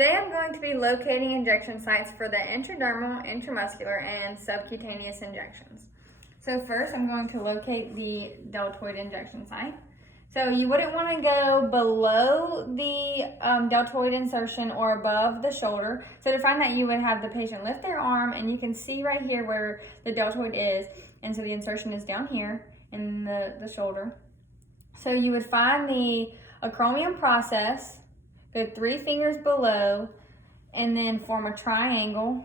today I'm going to be locating injection sites for the intradermal, intramuscular, and subcutaneous injections. So first I'm going to locate the deltoid injection site. So you wouldn't want to go below the deltoid insertion or above the shoulder. So to find that, you would have the patient lift their arm, and you can see right here where the deltoid is, and so the insertion is down here in the shoulder. So you would find the acromion process, go 3 fingers below, and then form a triangle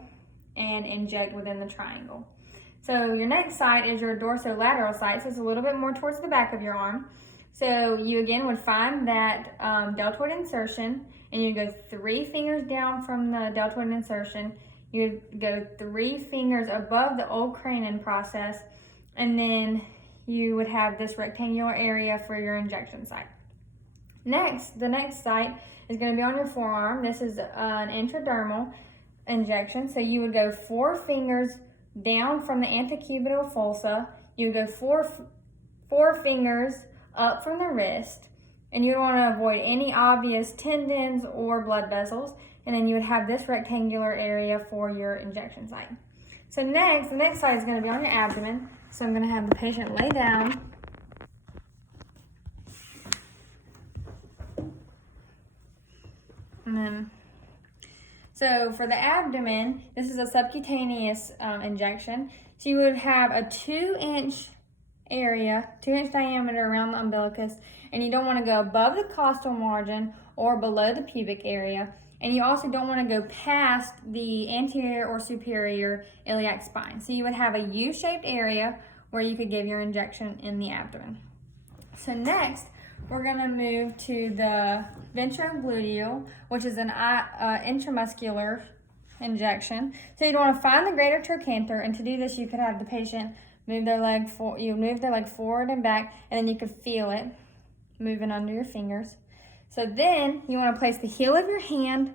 and inject within the triangle. So your next site is your dorsolateral site, so it's a little bit more towards the back of your arm. So you again would find that deltoid insertion, and you go 3 fingers down from the deltoid insertion. You would go 3 fingers above the old cranium process, and then you would have this rectangular area for your injection site. Next, the next site is going to be on your forearm. This is an intradermal injection. So you would go 4 fingers down from the antecubital fossa. You would go four fingers up from the wrist, and you would want to avoid any obvious tendons or blood vessels. And then you would have this rectangular area for your injection site. So next, the next site is going to be on your abdomen. So I'm going to have the patient lay down. And then, so for the abdomen, this is a subcutaneous injection. So you would have a 2-inch area, 2-inch diameter around the umbilicus, and you don't want to go above the costal margin or below the pubic area. And you also don't want to go past the anterior or superior iliac spine. So you would have a U-shaped area where you could give your injection in the abdomen. So next, we're going to move to the ventrogluteal, which is an intramuscular injection. So you'd want to find the greater trochanter, and to do this, you could have the patient move their leg forward and back, and then you could feel it moving under your fingers. So then you want to place the heel of your hand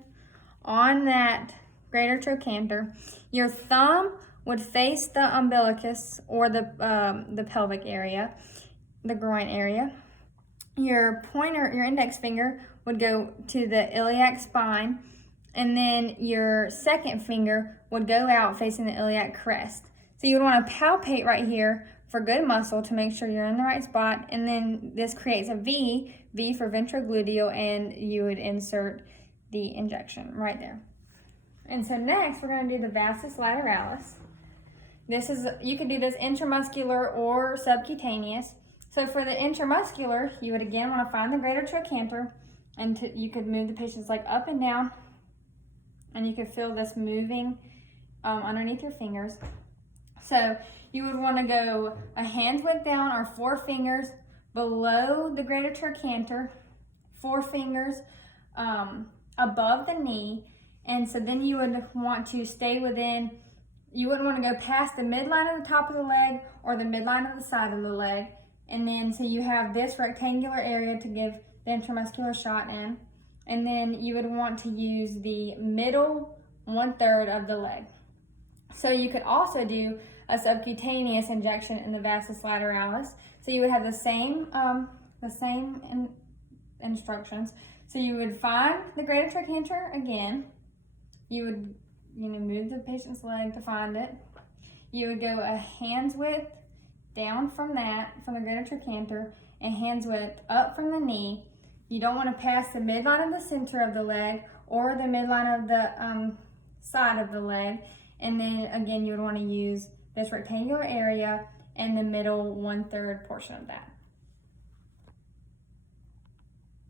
on that greater trochanter. Your thumb would face the umbilicus or the pelvic area, the groin area. Your pointer, your index finger, would go to the iliac spine, and then your second finger would go out facing the iliac crest. So you would want to palpate right here for good muscle to make sure you're in the right spot, and then this creates a V for ventrogluteal, and you would insert the injection right there. And so next, we're going to do the vastus lateralis. You could do this intramuscular or subcutaneous. So for the intramuscular, you would again want to find the greater trochanter, and you could move the patient's leg up and down, and you could feel this moving underneath your fingers. So you would want to go a hand's width down or 4 fingers below the greater trochanter, 4 fingers above the knee, and so then you would want to stay within, you wouldn't want to go past the midline of the top of the leg or the midline of the side of the leg. And then so you have this rectangular area to give the intramuscular shot in, and then you would want to use the middle 1/3 of the leg. So you could also do a subcutaneous injection in the vastus lateralis. So you would have the same instructions. So you would find the greater trochanter again. You would move the patient's leg to find it. You would go a hand's width down from the greater trochanter, and hand's width up from the knee. You don't want to pass the midline of the center of the leg or the midline of the side of the leg. And then again, you would want to use this rectangular area and the middle 1/3 portion of that.